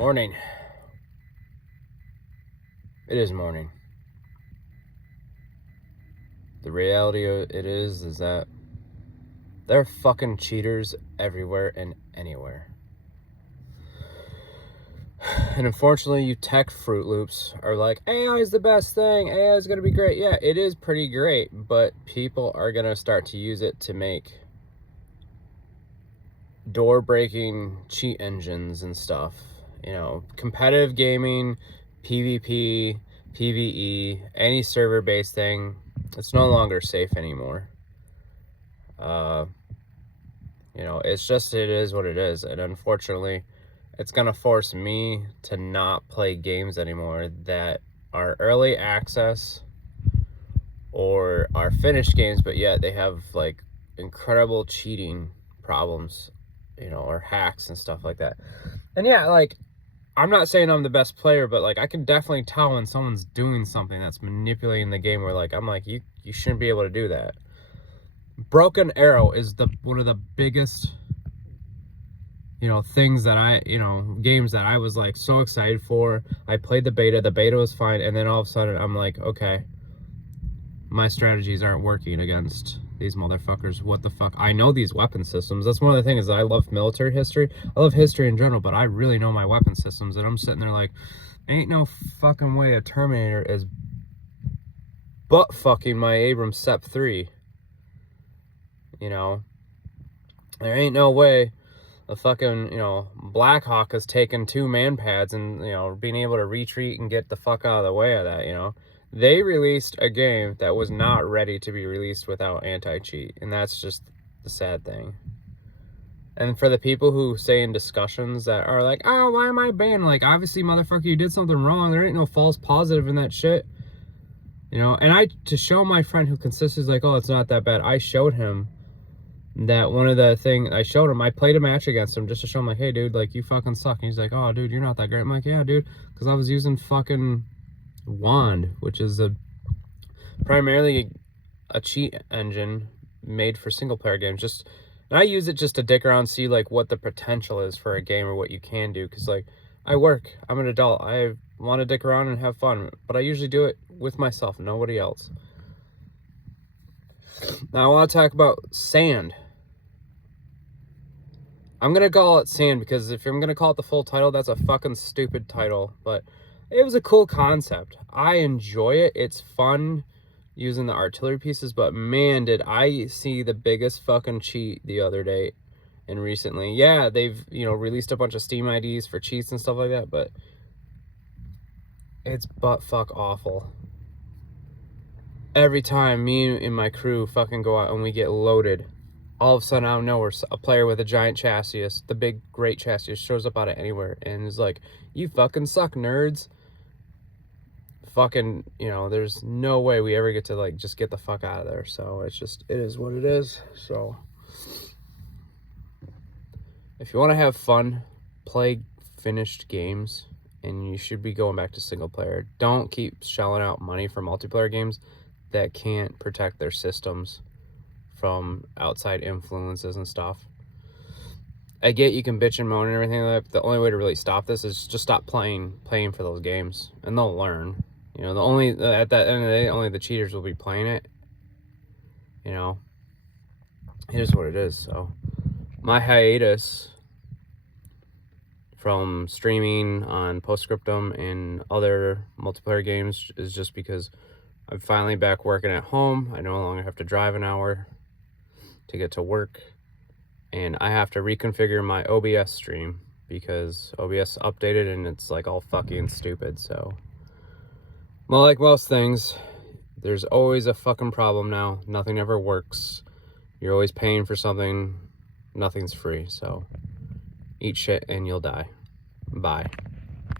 Morning. It is morning. The reality of it is that there are fucking cheaters everywhere and anywhere. And unfortunately, you tech Fruit Loops are like, AI is the best thing. AI is going to be great. Yeah, it is pretty great, but people are going to start to use it to make door-breaking cheat engines and stuff. You know, competitive gaming, PvP, PvE, any server-based thing, it's no longer safe anymore. You know, it is what it is. And unfortunately, it's going to force me to not play games anymore that are early access or are finished games, but yet they have like incredible cheating problems, you know, or hacks and stuff like that. And yeah, like, I'm not saying I'm the best player, but like I can definitely tell when someone's doing something that's manipulating the game where like I'm like, you shouldn't be able to do that. Broken Arrow is one of the biggest, you know, things that games that I was like so excited for. I played the beta was fine, and then all of a sudden I'm like, okay, my strategies aren't working against these motherfuckers. What the fuck? I know these weapon systems. That's one of the things. I love military history. I love history in general, but I really know my weapon systems, and I'm sitting there like, ain't no fucking way a Terminator is butt fucking my Abrams Sep 3. You know, there ain't no way a fucking, you know, Blackhawk has taken 2 man pads and, you know, being able to retreat and get the fuck out of the way of that, you know. They released a game that was not ready to be released without anti-cheat, and that's just the sad thing. And for the people who say in discussions that are like, oh, why am I banned? Like, obviously, motherfucker, you did something wrong. There ain't no false positive in that shit. You know, and to show my friend who consistently is like, oh, it's not that bad, I showed him that one of the thing I showed him, I played a match against him just to show him like, hey dude, like you fucking suck. And he's like, oh dude, you're not that great. I'm like, yeah dude, because I was using fucking Wand, which is primarily a cheat engine made for single player games. And I use it just to dick around, see like what the potential is for a game or what you can do, because like I work, I'm an adult, I want to dick around and have fun, but I usually do it with myself, nobody else. Now I want to talk about Sand. I'm going to call it Sand because if I'm going to call it the full title, that's a fucking stupid title. But it was a cool concept. I enjoy it. It's fun using the artillery pieces. But man, did I see the biggest fucking cheat the other day and recently. Yeah, they've, you know, released a bunch of Steam IDs for cheats and stuff like that. But it's butt fuck awful. Every time me and my crew fucking go out and we get loaded, all of a sudden, out of nowhere, a player with a giant chassis, the big, great chassis, shows up out of anywhere and is like, you fucking suck, nerds. Fucking, you know, there's no way we ever get to, like, just get the fuck out of there. So, it is what it is. So, if you want to have fun, play finished games, and you should be going back to single player. Don't keep shelling out money for multiplayer games that can't protect their systems from outside influences and stuff. I get you can bitch and moan and everything like that, but the only way to really stop this is just stop playing for those games, and they'll learn. You know, at that end of the day, only the cheaters will be playing it. You know, it is what it is. So my hiatus from streaming on Postscriptum and other multiplayer games is just because I'm finally back working at home. I no longer have to drive an hour to get to work, and I have to reconfigure my OBS stream because OBS updated and it's like all fucking stupid. So, well, like most things, there's always a fucking problem now. Nothing ever works. You're always paying for something. Nothing's free. So eat shit and you'll die. Bye.